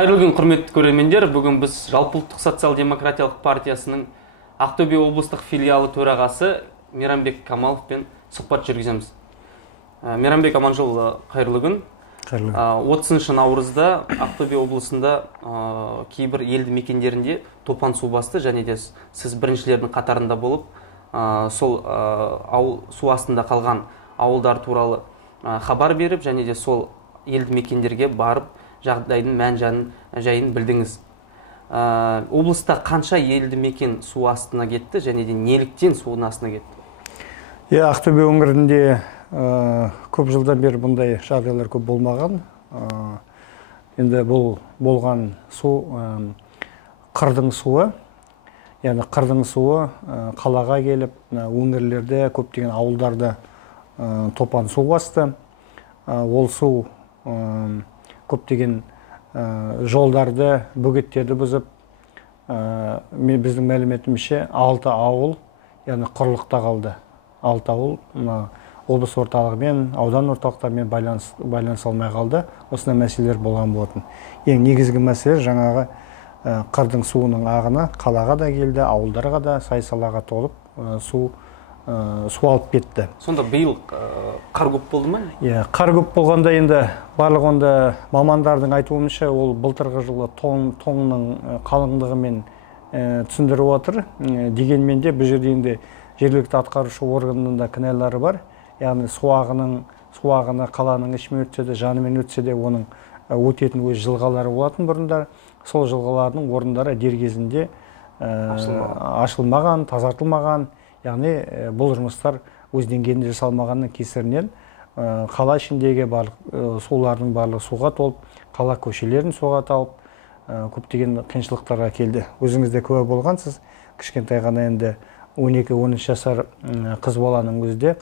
Қайырлы күн, құрметті көрермендер. Бүгін біз Жалпыұлттық социал-демократиялық партиясының Ақтөбе облыстық филиалы төрағасы Мейрамбек Камаловпен сұхбат жүргіземіз. Мейрамбек аманжол, қайырлы күн. 30 наурызда Ақтөбе облысында кейбір елді мекендерінде топан су басты, және де сіз біріншілердің қатарында болып, сол су астында қалған ауылдар туралы хабар беріп, және де сол елді мекендерге барып, жағдайдың жайын білдіңіз. Облыста қанша елді мекен су астына кетті, және де неліктен суының астына кетті? Ақтөбе өңірінде көп жылдан бері бұндай жағдайлар көп болмаған. Енді бұл болған су қырдың суы. Яғни қырдың суы қалаға келіп, өңірлерде көптеген ауылдарды топан су басты. Ол су көптеген жолдарды, бөгеттерді бұзып, біздің мәліметімізше 6 ауыл, яғни құрлықта қалды. 6 ауыл облыс орталығымен, аудан орталықтарымен байланыс алмай қалды. Осындай мәселелер болған болатын. Ең негізгі мәселе жаңағы қырдың суының ағыны қалаға да келді, ауылдарға да сай-салаға толып су алып кетті. Сонда биыл қар көп болды ма? Қар көп болғанда енді барлық онда мамандардың айтуынша ол былтырғы жылы тоңның қалыңдығымен түсіндіріп отыр. Дегенмен де бұл жерде енді жергілікті атқарушы органның да кінәлары бар. Яғни су ағыны қаланың ішімен өтсе де, жанымен өтсе де, оның өтетін өз жылғалары болатын бұрындар. Сол жылғалардың орындары дер кезінде ашылмаған, тазартылмаған. Яғни бұл жұмыстар өз деңгейінде жасалмағанның кесірінен қала ішіндегі сулардың барлығы суға толып, қала көшелерін суға талып, көптеген қиыншылықтарға келді. Өзіңіз де куә болғансыз, кішкентай ғана енді 12-13 жасар қыз баланың өзі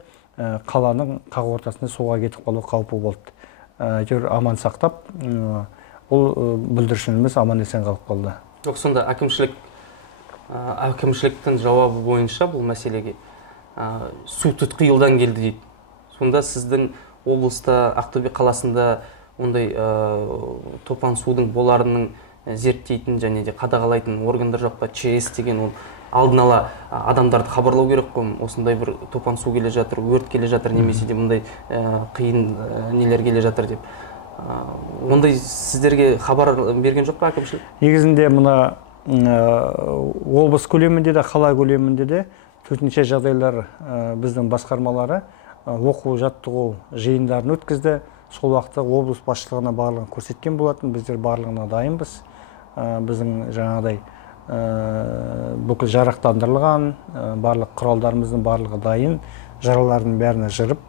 қаланың қақ ортасында суға кетіп қалу қаупі болды. Әйтеуір аман сақтап, бұл бүлдіршініміз аман есен қалып қалды. Сонда әкімшіліктің жауабы бойынша бұл мәселеге су тұтқиылдан келді дейді. Сонда сіздің облыста, Ақтөбе қаласында ондай топан судың боларының зерттейтін және де қадағалайтын органдар жоқ па? ЧС деген ол алдын ала адамдарды хабарлау керек қой, осындай бір топан су келе жатыр, өрт келе жатыр, немесе де мұндай қиын нелер келе жатыр деп. Ондай сіздерге хабар берген жоқ па әкімшілік? Негізінде мұна облыс көлемінде де, қала көлемінде де төтенше жағдайлар біздің басқармалары оқу жаттығу жиындарын өткізді. Сол уақытта облыс басшылығына барлығын көрсеткен болатын. Біздер барлығына дайынбыз. Біздің жаңағыдай бүкіл жарақтандырылған, барлық құралдарымыздың барлығы дайын, жаралардың бәріне жырып,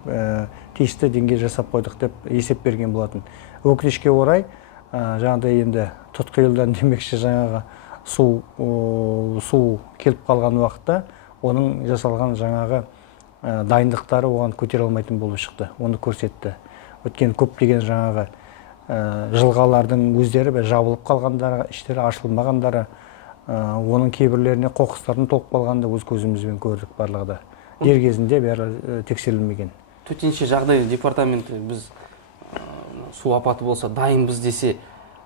тиісті деңгей жасап қойдық деп есеп берген болатын. Өкінішке орай, жаңағыдай енді тұтқиылдан демекші жаңағы су келіп қалған уақытта, оның жасалған жаңағы дайындықтары оған көтере алмайтын болып шықты. Оны көрсетті. Өткен көптеген жаңағы жылғалардың өздері жабылып қалғандары, іштері ашылмағандары, оның кейбірлеріне қоқыстардың толып қалғанда өз көзімізбен көрдік барлығы да. Дер кезінде бәрі тексерілмеген. Төтенше жағдай департаменті біз су апаты болса дайынбыз десе,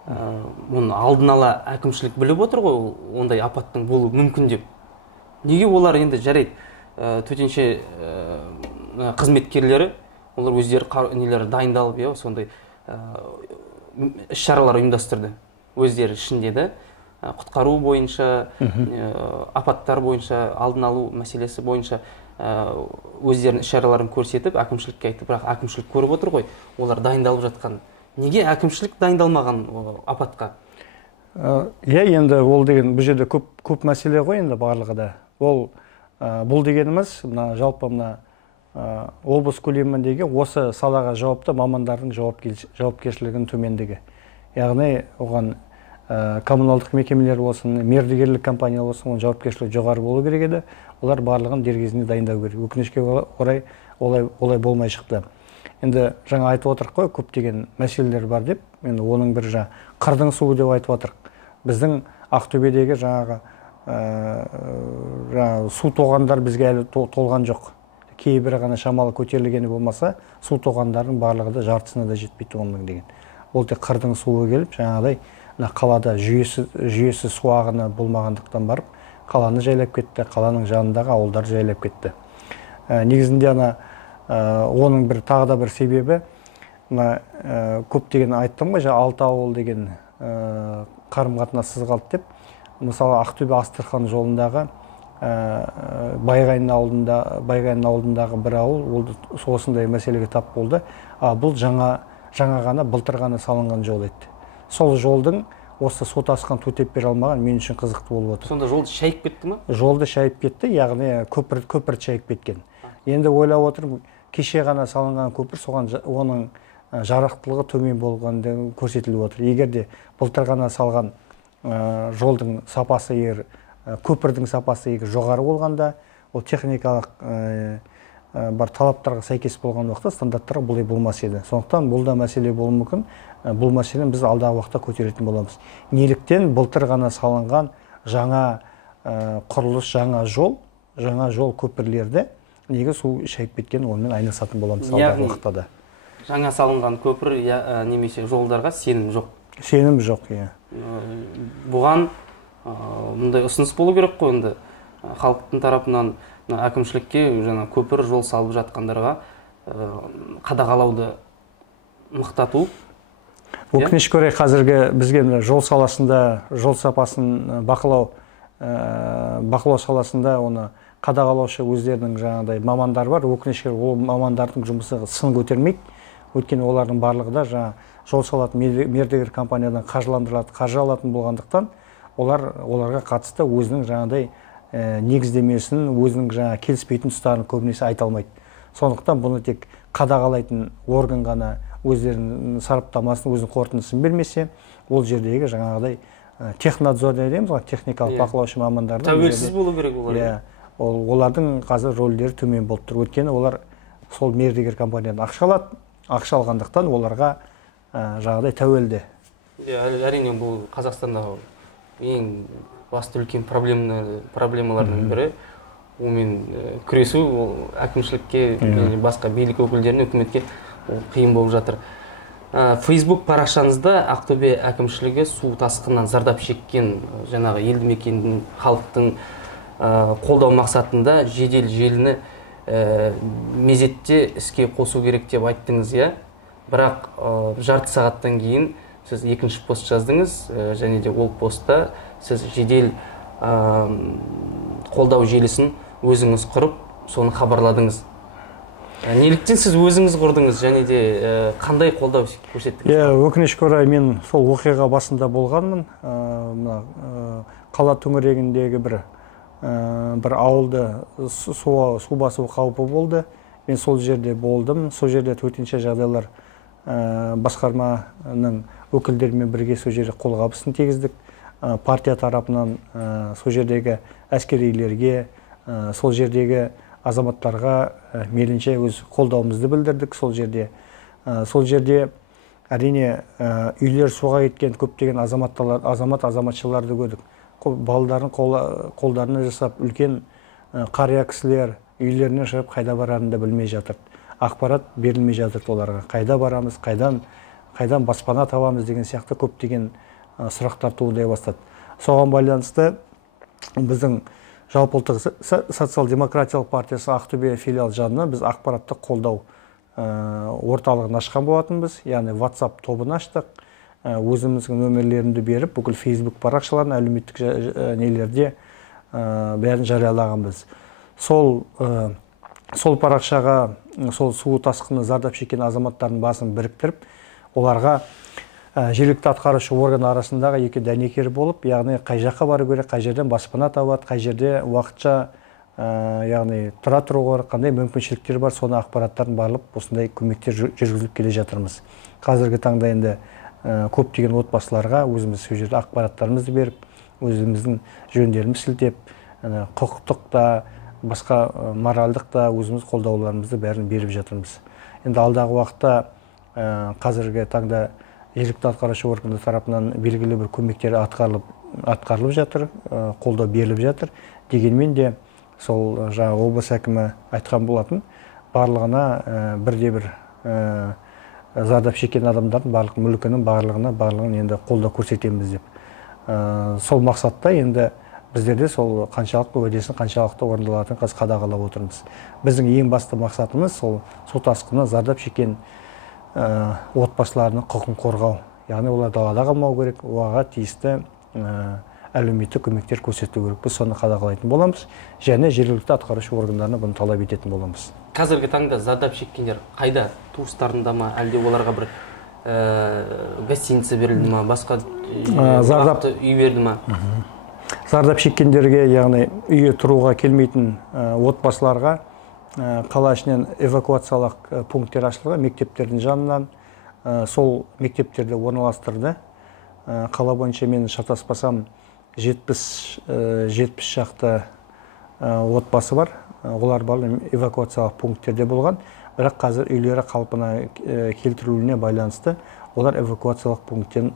оны алдын ала әкімшілік біліп отыр ғой, ондай апаттың болуы мүмкін деп. Неге олар енді жарайды, төтенше қызметкерлері, олар өздері дайындалып, сондай іс-шаралар ұйымдастырды. Өздері ішінде де құтқару бойынша, апаттар бойынша, алдын алу мәселесі бойынша өздерінің іс-шараларын көрсетіп, әкімшілікке айтты, бірақ әкімшілік көріп отыр ғой, олар дайындалып жатқан. Неге әкімшілік дайындалмаған апатқа? Енді ол деген бұл жерде көп мәселе ғой, енді барлығы да. Бұл дегеніміз, жалпы облыс көлеміндегі осы салаға жауапты мамандардың жауапкершілігінің төмендігі. Яғни оған коммуналдық мекемелер болсын, мердігерлік компания болсын, оның жауапкершілігі жоғары болу керек еді. Олар барлығын дер кезінде дайындау керек. Өкінішке орай олай болмай шықты. Енді жаңа айтып отырық қой, көптеген мәселелер бар деп, енді оның бір қырдың суы деп айтып отырық. Біздің Ақтөбедегі жаңағы су тоғандар бізге әлі толған жоқ. Кейбір ғана шамалы көтерілгені болмаса, су тоғандардың барлығы да жартысына да жетпейді 10 мың деген. Ол тек қырдың суы келіп, жаңағыдай қалада жүйесі су ағыны болмағандықтан барып қаланы жайлап кетті, қаланың жанындағы ауылдарды жайлап кетті. Негізінде оның тағы да бір себебі, көптеген айттым ғой, 6 ауыл деген қарым-қатынассыз қалды деп. Мысалы, Ақтөбе-Астрахань жолындағы Байғайын ауылындағы бір ауыл осындай мәселеге тап болды. Бұл жаңа ғана былтыр ғана салынған жол еді. Сол жолдың осы су тасқын төтеп бере алмаған мен үшін қызықты болып отыр. Сонда жолды шайып кетті ме? Жолды шайып кетті, яғни көпір шайып кеткен. Енді ойлап отырмын, кеше ғана салынған көпір, оның жарақтылығы төмен болғанды көрсетіліп отыр. Егер де былтыр ғана салған жолдың сапасы, көпірдің сапасы жоғары болғанда, ол техникалық бар талаптарға сәйкес болған уақытта стандарттарға бұлай болмас еді. Сондықтан бұл да мәселе болуы мүмкін. Бұл мәселені біз алдағы уақытта көтеретін боламыз. Неліктен былтыр ғана салынған жаңа құрылыс, жаңа жол көпірлерді неге су шайып кеткен, онымен айналысатын боламыз алдағы уақытта да. Жаңа салынған көпір немесе жолдарға сенім жоқ. Сенім жоқ, иә. Бұған мұндай ұсыныс болу керек қой, енді халықтың тарапынан әкімшілікке жаңа көпір жол салып жатқандарға қадағалауды мықтату. Өкінішке орай қазіргі бізге жол саласында, жол сапасын бақылау саласында оны қадағалаушы өздерінің жаңағыдай мамандар бар. Өкінішке ол мамандардың жұмысы сын көтермейді. Өйткені олардың барлығы да жаңа жол салатын мердігер компаниядан қаржы алатын болғандықтан, оларға қатысты өзінің жаңағыдай негіздемесін, өзінің жаңа келіспейтін тұстарын көбінесе айта алмайды. Сондықтан бұны тек қадағалайтын орган ғана өздерінің сараптамасын, өзінің қорытындысын бермесе, ол жердегі жаңағыдай технадзор дейміз ғой, техникалық бақылаушы мамандардың тәуелсіз болу керек олар. Олардың қазір рөлдері төмен болып тұр. Өйткені олар сол мердігер компаниядан ақша алады, ақша алғандықтан оларға жаңағыдай тәуелді. Әрине бұл Қазақстандағы ең басты үлкен проблемалардың бірі. Онымен күресу әкімшілікке, басқа билік өкілдеріне, үкіметке қиын болып жатыр. Facebook парақшаңызда Ақтөбе әкімшілігі су тасқынынан зардап шеккен жаңағы елді мекендің, халықтың қолдау мақсатында жедел желіні мезетте іске қосу керек деп айттыңыз, иә? Бірақ жарты сағаттан кейін сіз екінші пост жаздыңыз, және де ол постта сіз жедел қолдау желісін өзіңіз құрып, соны хабарладыңыз. Неліктен сіз өзіңіз құрдыңыз, және де қандай қолдау көрсеттіңіз? Өкінішке орай мен сол оқиға басында болғанмын. Қала төңірегіндегі бір ауылды су басу қаупі болды. Мен сол жерде болдым. Сол жерде төтенше жағдайлар басқарманың өкілдерімен бірге сол жерде қолғабысын тигіздік. Партия тарапынан сол жердегі әскерилерге, сол жердегі азаматтарға мейлінше өз қолдауымызды білдірдік. Сол жерде әрине үйлер суға кеткен көптеген азаматшыларды көрдік. Балалардың қолдарына жасап, үлкен қария кісілер үйлерінен шығып қайда барарын да білмей жатыр. Ақпарат берілмей жатыр оларға. Қайда барамыз, қайдан баспана табамыз деген сияқты көптеген сұрақтар туындай бастады. Соған байланысты біздің Жалпыұлттық социал-демократиялық партиясы Ақтөбе филиалы жанынан біз ақпараттық қолдау орталығын ашқан болатынбыз. Яғни WhatsApp тобын аштық. Өзіміздің нөмірлерімді беріп, бүкіл Facebook парақшаларын, әлеуметтік нелерде бәрін жариялағанбыз. Сол парақшаға сол су тасқыны зардап шеккен азаматтардың басын біріктіріп, оларға жергілікті атқарушы орган арасындағы екі дәнекер болып, яғни қай жаққа бару керек, қай жерден баспана табады, қай жерде уақытша яғни тұра тұруға қандай мүмкіншіліктер бар, соны ақпараттарын барлып, осындай көмектер жүргізіліп келе жатырмыз. Қазіргі таңда енді көптеген отбасыларға өзіміз сол жерде ақпараттарымызды беріп, өзіміздің жөндеріміз сілтеп, құқықтық та, басқа моральдық та өзіміз қолдауларымызды бәрін беріп жатырмыз. Енді алдағы уақытта қазіргі таңда жергілікті атқарушы органдар тарапынан белгілі бір көмектер атқарылып жатыр, қолдау беріліп жатыр. Дегенмен де сол жаңа облыс әкімі айтқан болатын, барлығына бірде бір зардап шеккен адамдардың барлық мүлкінің барлығын енді қолдау көрсетеміз деп. Сол мақсатта енді біздер де сол қаншалықты уәдесін қаншалықты орындалатынын қазір қадағалап отырмыз. Біздің ең басты мақсатымыз сол су тасқыны зардап шеккен отбасыларының құқығын қорғау. Яғни олар далада қалмау керек, оларға тиісті әлеуметтік көмектер көрсету керек. Біз соны қадағалайтын боламыз және жергілікті атқарушы органдарына бұны талап ететін боламыз. Қазіргі таңда зардап шеккендер қайда? Туыстарында ма, әлде оларға бір гостиница берілді ма, басқа үй берді ма? Зардап шеккендерге, яғни үйге тұруға келмейтін отбасыларға қала ішінен эвакуациялық пункттер ашылған, мектептердің жанынан сол мектептерде орналастырды. Қала бойынша мен шатаспасам 70 шақты отбасы бар. Олар барлығы эвакуациялық пункттерде болған, бірақ қазір үйлері қалпына келтірілуіне байланысты олар эвакуациялық пункттен,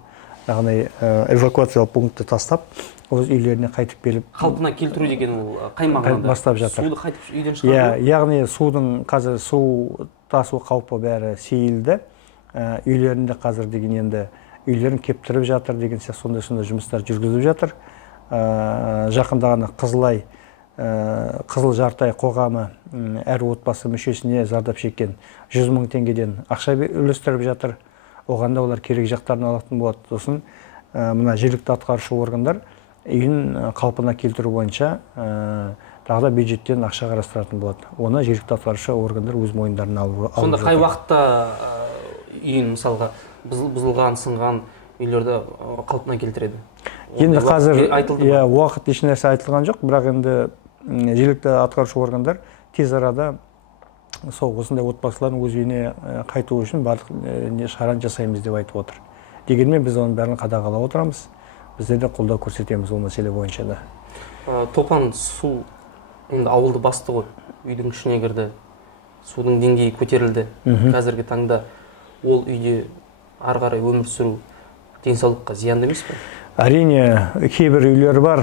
яғни эвакуациялық пунктті тастап, өз үйлеріне қайтып келіп, қалпына келтіру деген ол қай мағынада? Бастап жатыр. Суды қайтып үйден шығару? Яғни судың қазір су тасу қаупі бәрі сейілді. Үйлерінде қазір деген енді үйлерін кептіріп жатыр деген сияқты сондай жұмыстар жүргізіліп жатыр. Жақында ғана Қызылай Қызыл Жарты ай қоғамы әр отбасы мүшесіне зардап шеккен 100 мың теңгеден ақша үлестіріп жатыр. Оғанда олар керек жақтарын алатын болады. Сосын мына жергілікті атқарушы органдар үйін қалпына келтіру бойынша тағы да бюджеттен ақша қарастыратын болады. Оны жергілікті атқарушы органдар өз мойындарына алып жатыр. Сонда қай уақытта үйін мысалға бұзылған, сынған үйлерді қалпына келтіреді? Енді қазір уақыт ешнәрсе айтылған жоқ, бірақ енді жергілікті атқарушы органдар тез арада сол осындай отбасылардың өз үйіне қайту үшін барлық шараны жасаймыз деп айтып отыр. Дегенмен біз оның бәрін қадағалап отырамыз. Біздер де қолдау көрсетеміз ол мәселе бойынша да. Топан су енді ауылды басты ғой, үйдің ішіне кірді, судың деңгейі көтерілді. Қазіргі таңда ол үйде ары қарай өмір сүру денсаулыққа зиянды емес пе? Әрине, кейбір үйлер бар,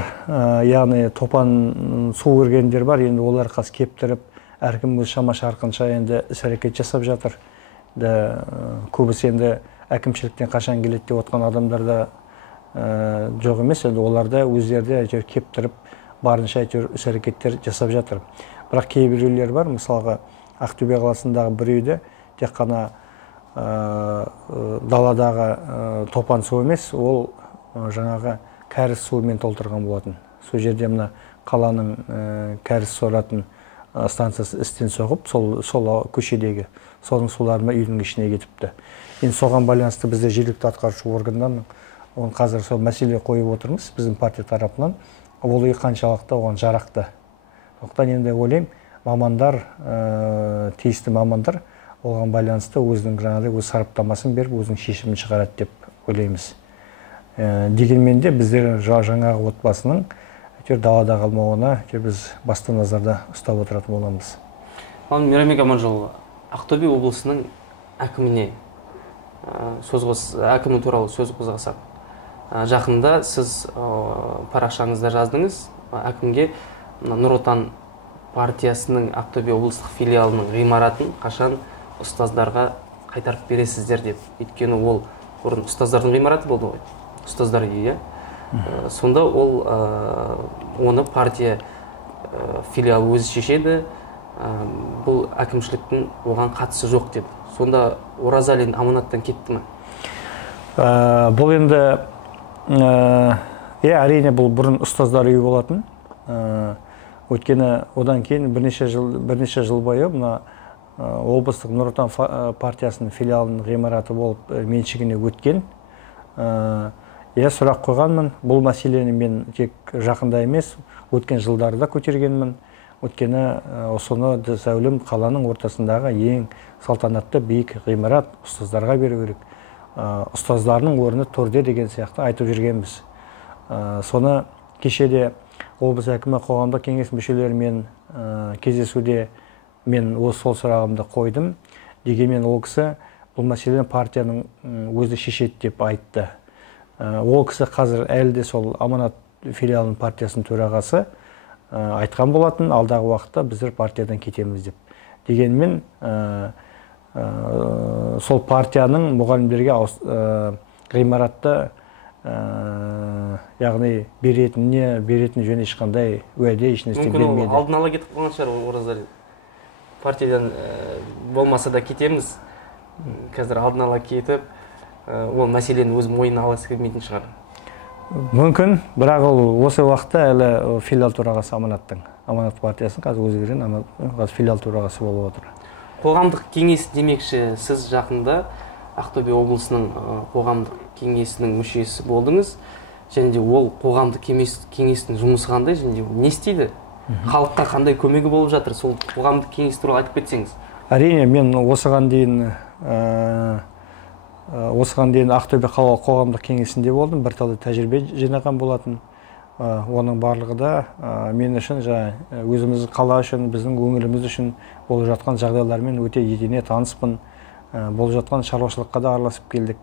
яғни топан су кіргендер бар, енді олар қазір кептіріп, әркім өз шама шарқынша енді іс-әрекет жасап жатыр. Көбісі енді әкімшіліктен қашан келеді деп отқан адамдар да жоқ емес, енді оларда өздерде әйтеуір кептіріп, барынша әйтеуір іс-әрекеттер жасап жатыр. Бірақ кейбір үйлер бар, мысалға Ақтөбе қаласындағы бір үйде тек қана даладағы топан су емес, ол жаңағы кәріз суымен толтырған болатын. Сол жерде мына қаланың кәріз соратын станциясы істен соғып, сол көшедегі соның суларына үйдің ішіне кетіпті. Енді соған байланысты бізде жергілікті атқарушы органдарының оны қазір сол мәселе қойып отырмыз біздің партия тарапынан. Ол үй қаншалықты оған жарақты. Сондықтан енді ойлаймын, мамандар, тиісті мамандар оған байланысты өзінің жаңағыдай өз сараптамасын беріп, өзінің шешімін шығарады деп ойлаймыз. Дегенмен де біздер жаңағы отбасының далада қалмауына біз басты назарда ұстап отыратын боламыз. Мейрамбек Аманжолұлы, Ақтөбе облысының әкіміне әкімі туралы сөз қозғасақ. Жақында сіз парақшаңызда жаздыңыз, әкімге Нұр Отан партиясының Ақтөбе облыстық филиалының ғимаратын қашан ұстаздарға қайтарып бересіздер деп. Өйткені ол бұрын ұстаздардың ғимараты болды ғой. Ұстаздар үйі. Сонда оны партия филиалы өзі шешеді. Бұл әкімшіліктің оған қатысы жоқ деп. Сонда Оразалин аманаттан кетті ме? Бұл енді әрине бұл бұрын ұстаздар үйі болатын. Өйткені одан кейін бірнеше жыл бойы мына облыстық Нұр Отан партиясының филиалының ғимараты болып меншігіне өткен. Сұрақ қойғанмын, бұл мәселені мен тек жақында емес, өткен жылдарда көтергенмін. Өйткені осыны зәулім қаланың ортасындағы ең салтанатты биік ғимарат ұстаздарға беру керек. Ұстаздардың орны төрде деген сияқты айтып жүргенбіз. Соны кешеде облыс әкімі қоғамдық кеңес мүшелерімен кездесуде мен сол сұрағымды қойдым. Дегенмен ол кісі бұл мәселені партияның өзі шешеді деп айтты. Ол кісі қазір әлі де сол Аманат филиалының партиясының төрағасы айтқан болатын, алдағы уақытта біздер партиядан кетеміз деп. Дегенмен сол партияның мұғалімдерге ғимаратты яғни беретін жөнінде ешқандай уәде ешнәрсе бермейді. Мүмкін ол алдын ала кетіп қалған шығар Оразалин. Партиядан болмаса да кетеміз. Қазір алдын ала кетіп, ол мәселені өз мойнына алғысы келмейтін шығар. Мүмкін, бірақ ол осы уақытта әлі филиал төрағасы Аманат партиясының қазір өзгерген филиал төрағасы болып отыр. Қоғамдық кеңес демекші, сіз жақында Ақтөбе облысының қоғамдық кеңесінің мүшесі болдыңыз. Және де ол қоғамдық кеңестің жұмысы қандай, және де не істейді? Халыққа қандай көмегі болып жатыр? Сол қоғамдық кеңес туралы айтып кетсеңіз. Әрине, мен осыған дейін Ақтөбе қалалық қоғамдық кеңесінде болдым, бірталай тәжірибе жинаған болатын. Оның барлығы да мен үшін, өзіміздің қала үшін, біздің өңіріміз үшін болып жатқан жағдайлармен өте етене таныспын. Болып жатқан шаруашылыққа да араласып келдік.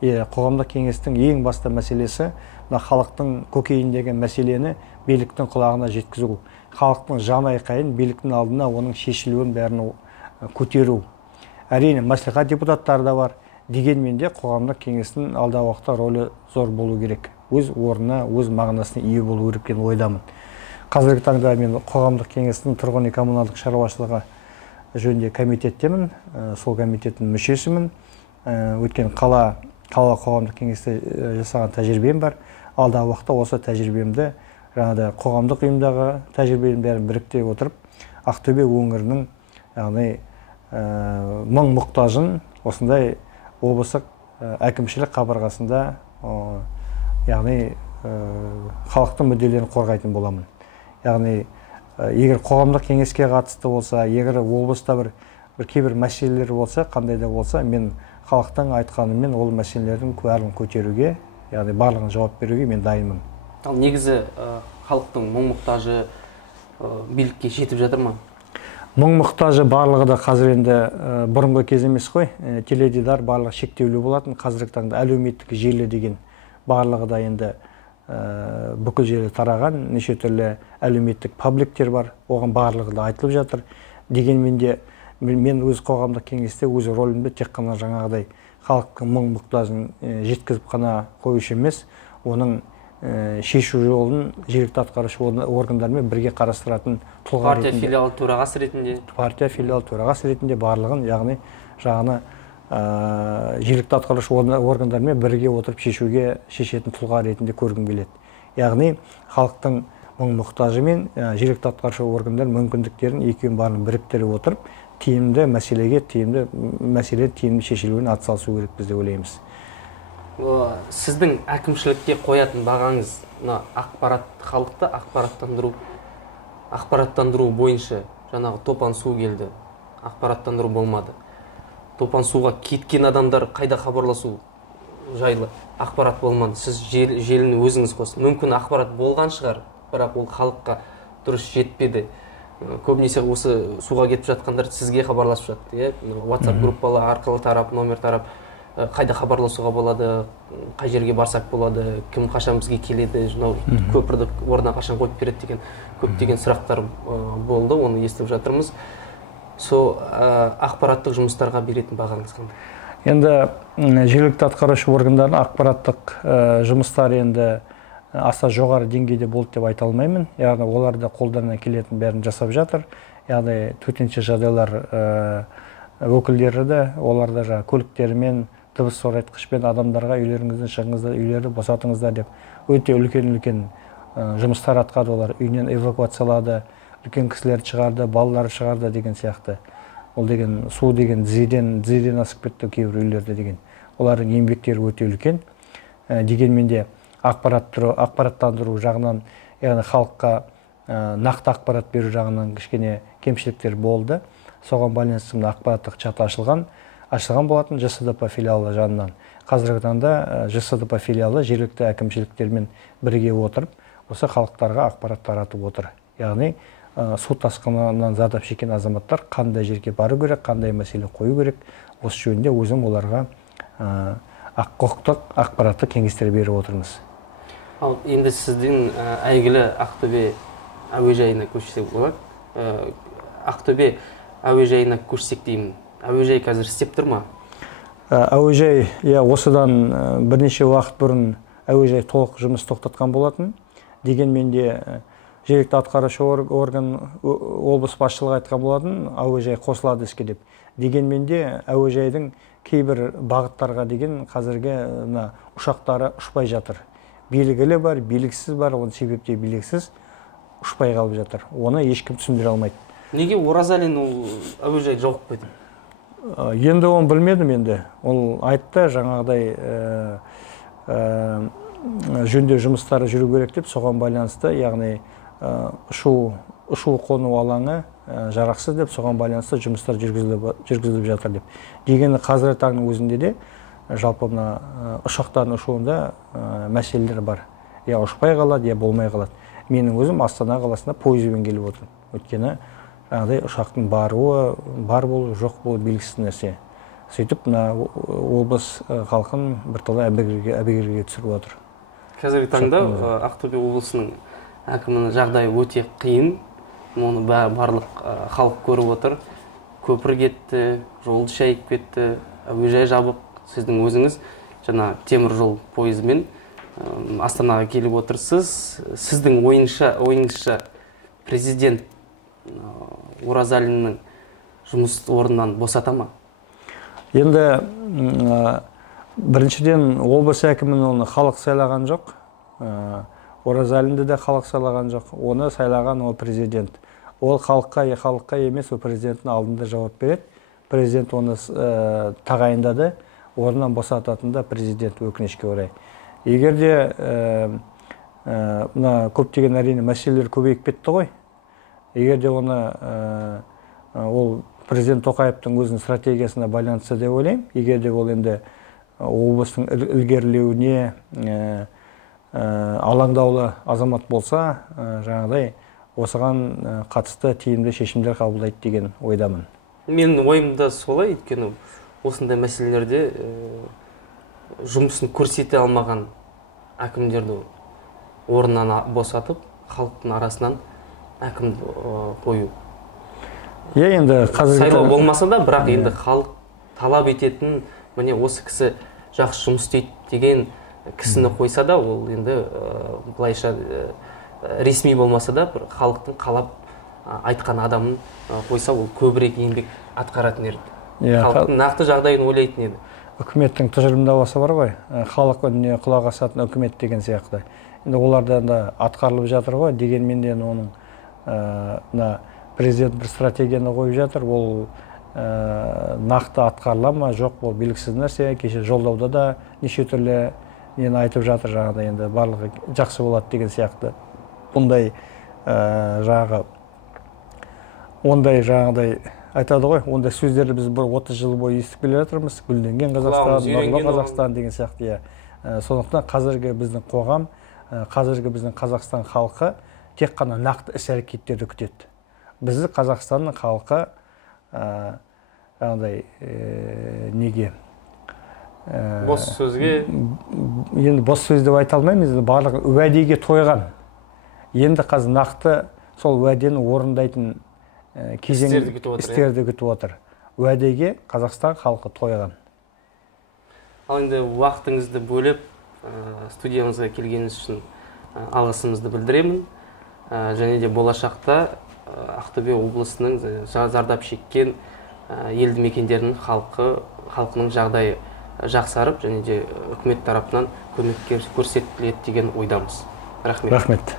Қоғамдық кеңестің ең басты мәселесі халықтың көкейіндегі мәселені биліктің құлағына жеткізу. Халықтың жан айқайын биліктің алдына оның шешілуін бәрін көтеру. Әрине, мәслихат депутаттары да бар. Дегенмен де қоғамдық кеңестің алдағы уақытта рөлі зор болу керек. Өз орнына, өз мағынасына ие болу керек деген ойдамын. Қазіргі таңда мен қоғамдық кеңестің тұрғын үй коммуналдық шаруашылығы жөнінде комитеттемін, сол комитеттің мүшесімін. Өткен қала қоғамдық кеңесте жасаған тәжірибем бар. Алдағы уақытта осы тәжірибемді қоғамдық ұйымдағы тәжірибенің бәрін біріктіре отырып, Ақтөбе өңірінің мұң мұқтажын осындай облыстық әкімшілік қабырғасында халықтың мүдделерін қорғайтын боламын. Яғни, егер қоғамдық кеңеске қатысты болса, егер облыста бір кейбір мәселелер болса, қандай да болса, мен халықтың айтқанымен ол мәселелердің барлығын көтеруге, яғни барлығын жауап беруге мен дайынмын. Ал негізі халықтың мұң мұқтажы билікке жетіп жатыр ма? Мұң мұқтажы барлығы да қазір енді бұрынғы кез емес қой. Теледидар барлығы шектеулі болатын. Қазіргі таңда әлеуметтік желі деген барлығы да енді бүкіл жерде тараған. Неше түрлі әлеуметтік пабликтер бар. Оған барлығы да айтылып жатыр. Дегенмен де мен өз қоғамдық кеңесте өз ролімді тек қана жаңағыдай халықтың мұң мұқтажын жеткізіп қана қоюшы емес, оның шешу жолын жергілікті атқарушы органдармен бірге қарастыратын тұлға ретінде. Партия филиал төрағасы ретінде барлығын, яғни жағына жергілікті атқарушы органдармен бірге отырып шешетін тұлға ретінде көргім келеді. Яғни халықтың мұң мұқтажы мен жергілікті атқарушы органдар мүмкіндіктерін екеуін барын біріктіре отырып, тиімді мәселе тиімді шешілуіне атсалысу керек біз деп ойлаймыз. Сіздің әкімшілікке қоятын бағаңыз халықты ақпараттандыру бойынша, жаңағы топан су келді, ақпараттандыру болмады. Топан суға кеткен адамдар қайда хабарласу жайлы ақпарат болмады. Сіз желіні өзіңіз қосып, мүмкін ақпарат болған шығар, бірақ ол халыққа дұрыс жетпеді. Көбінесе осы суға кетіп жатқандар сізге хабарласып жатты. WhatsApp группалы арқылы тарап, номер тарап, қайда хабарласуға болады, қай жерге барсақ болады, кім қашан бізге келеді, көпірді орнына қашан қойып береді деген көптеген сұрақтар болды, оны естіп жатырмыз. Сол ақпараттық жұмыстарға беретін бағаңыз қандай? Енді жергілікті атқарушы органдардың ақпараттық жұмыстары енді аса жоғары деңгейде болды деп айта алмаймын. Яғни олар да қолдарынан келетін бәрін жасап жатыр. Яғни төтенше жағдайлар өкілдері де, олар да көліктерімен, дыбыс зорайтқышпен адамдарға үйлеріңізден шығыңыздар, үйлерді босатыңыздар деп өте үлкен жұмыстар атқарды. Олар үйінен эвакуациялады, үлкен кісілерді шығарды, балалары шығарды деген сияқты. Ол деген су деген дізеден асып кетті кейбір үйлерде деген. Олардың еңбектері өте үлкен. Дегенмен де ақпараттандыру жағынан, яғни халыққа нақты ақпарат беру жағынан кішкене кемшіліктер болды. Соған байланысты ақпараттық чат ашылған болатын ЖСДП филиалы жанынан. Қазіргі таңда ЖСДП филиалы жергілікті әкімшіліктермен бірге отырып, осы халықтарға ақпарат таратып отыр. Яғни су тасқынынан зардап шеккен азаматтар қандай жерге бару керек, қандай мәселе қою керек, осы жөнінде өзім оларға құқықтық ақпараттық кеңестер беріп отырмыз. Ал енді сіздің әйгілі Ақтөбе әуежайына көшсек болады. Ақтөбе әуежайына көшсек деймін. әуежай қазір істеп тұр ма? Әуежай, осыдан бірнеше уақыт бұрын әуежай толық жұмыс тоқтатқан болатын. Дегенмен де жергілікті атқарушы орган облыс басшылығы айтқан болатын, әуежай қосылады іске деп. Дегенмен де әуежайдың кейбір бағыттарға деген қазіргі ұшақтары ұшпай жатыр. Белгілі бар, белгісіз бар, оның себепте белгісіз ұшпай қалып жатыр. Оны ешкім түсіндіре алмайды. Неге Оразалин ол әуежай жауып қойды? Енді оны білмедім енді. Ол айтты, жаңағыдай жөндеу жұмыстары жүру керек деп, соған байланысты, яғни ұшу қону алаңы жарақсыз деп, соған байланысты жұмыстар жүргізіліп жатыр деп. Дегені қазіргі таңның өзінде де жалпы ұшақтардың ұшуында мәселелер бар. Я ұшпай қалады, я болмай қалады. Менің өзім Астана қаласына пойызбен келіп отырмын. Өйткені ұшақтың бар болу, жоқ болу белгісіз нәрсе. Сөйтіп, облыс халқын бірталай әбігерге түсіріп отыр. Қазіргі таңда Ақтөбе облысының әкімінің жағдайы өте қиын. Оны барлық халық көріп отыр. Көпір кетті, жолды шайып кетті, әуежай жабық. Сіздің өзіңіз жаңа темір жол пойызымен Астанаға келіп отырсыз. Сіздің ойыңызша президент Оразалиннің жұмыс орнынан босата ма? Енді біріншіден облыс әкімін оны халық сайлаған жоқ. Оразалинді де халық сайлаған жоқ. Оны сайлаған ол президент. Ол халыққа емес, ол президенттің алдында жауап береді. Президент оны тағайындады. Орнынан босататында президент өкінішке орай. Егер де көптеген әрине мәселелер көбейіп кетті ғой. Егер де оны ол президент Тоқаевтың өзінің стратегиясына байланысты деп ойлаймын. Егер де ол енді облыстың ілгерілеуіне алаңдаулы азамат болса, жаңағыдай осыған қатысты тиімді шешімдер қабылдайды деген ойдамын. Менің ойымда солай, өйткені осындай мәселелерде жұмысын көрсете алмаған әкімдерді орнынан босатып, халықтың арасынан әкімді қою. Енді сайлау болмаса да, бірақ енді халық талап ететін, міне осы кісі жақсы жұмыс істейді деген кісіні қойса да, ол енді былайша ресми болмаса да, бір халықтың қалап айтқан адамын қойса, ол көбірек еңбек атқаратын еді. Халықтың нақты жағдайын ойлайтын еді. Үкіметтің тұжырымдамасы бар ғой, халық үніне құлақ асатын үкімет деген сияқты. Енді олардан да атқарылып жатыр ғой, дегенмен де оның президент бір стратегияны қойып жатыр, ол нақты атқарыла ма, жоқ, ол белгісіз нәрсе. Кеше жолдауда да неше түрлі нені айтып жатыр, жаңағыдай енді барлығы жақсы болады деген сияқты. Ондай айтады ғой, ондай сөздерді біз бір 30 жыл бойы естіп келе жатырмыз. Гүлденген Қазақстан, нұрлы Қазақстан деген сияқты. Сондықтан қазіргі біздің қоғам, қазіргі біздің Қазақстан халқы тек қана нақты іс-әрекеттерді күтеді. Бізді Қазақстанның халқы неге? Бос сөзге? Енді бос сөз деп айта алмаймыз, барлығы уәдеге тойған. Енді қазір нақты сол уәдені орындайтын кезеңді күтіп отыр. Уәдеге Қазақстан халқы тойған. Ал енді уақытыңызды бөліп, студиямызға келгеніңіз үшін алғысымызды білдіремін. Және де болашақта Ақтөбе облысының зардап шеккен елді мекендерінің халқының жағдайы жақсарып, және де үкімет тарапынан көмек көрсетіледі деген ойдамыз. Рахмет.